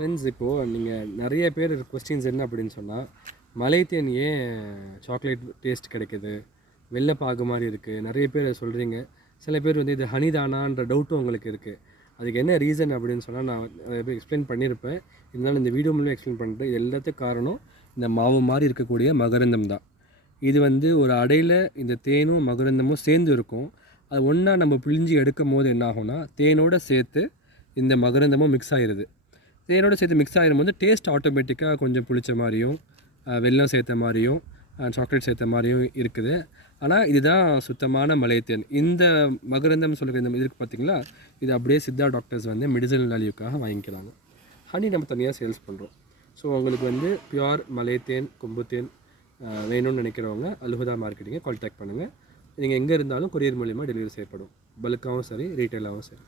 Friends, இப்போது நீங்கள் நிறைய பேர் கொஸ்டின்ஸ் என்ன அப்படின்னு சொன்னால், மலைத்தேன் ஏன் சாக்லேட் டேஸ்ட் கிடைக்குது, வெள்ளை பாகு மாதிரி இருக்குது, நிறைய பேர் சொல்கிறீங்க. சில பேர் வந்து இது ஹனி தானான்ற டவுட்டும் உங்களுக்கு இருக்குது. அதுக்கு என்ன ரீசன் அப்படின்னு சொன்னால் நான் நிறைய பேர் எக்ஸ்பிளைன் பண்ணியிருப்பேன். இருந்தாலும் இந்த வீடியோ மூலம் எக்ஸ்பிளைன் பண்ணிட்டேன். இது எல்லாத்துக்கும் காரணம் இந்த மாவு மாதிரி இருக்கக்கூடிய மகரந்தம் தான். இது வந்து ஒரு அடையில் இந்த தேனும் மகரந்தமும் சேர்ந்து இருக்கும். அது ஒன்றா நம்ம பிழிஞ்சி எடுக்கும் போது என்ன ஆகும்னா, தேனோடு சேர்த்து இந்த மகரந்தமும் மிக்ஸ் ஆகிடுது. தேனோடு சேர்த்து மிக்ஸ் ஆகிடும்போது டேஸ்ட் ஆட்டோமேட்டிக்காக கொஞ்சம் புளிச்ச மாதிரியும், வெல்லம் சேர்த்த மாதிரியும், சாக்லேட் சேர்த்த மாதிரியும் இருக்குது. ஆனால் இதுதான் சுத்தமான மலைத்தேன். இந்த மகரந்தம் சொல்கிற இந்த இதுக்கு பார்த்திங்களா, இது அப்படியே சித்தா டாக்டர்ஸ் வந்து மெடிசனல் வேல்யூக்காக வாங்கிக்கிறாங்க. ஹனி நம்ம தனியாக சேல்ஸ் பண்ணுறோம். ஸோ உங்களுக்கு வந்து பியூர் மலைத்தேன், கொம்புத்தேன் வேணும்னு நினைக்கிறவங்க அல்ஹுதா மார்க்கெட்டிங்கை கான்டாக்ட் பண்ணுங்கள். நீங்கள் எங்கே இருந்தாலும் கொரியர் மூலிமா டெலிவரி செய்யப்படும். பல்காகவும் சரி, ரீட்டைலாகவும் சரி.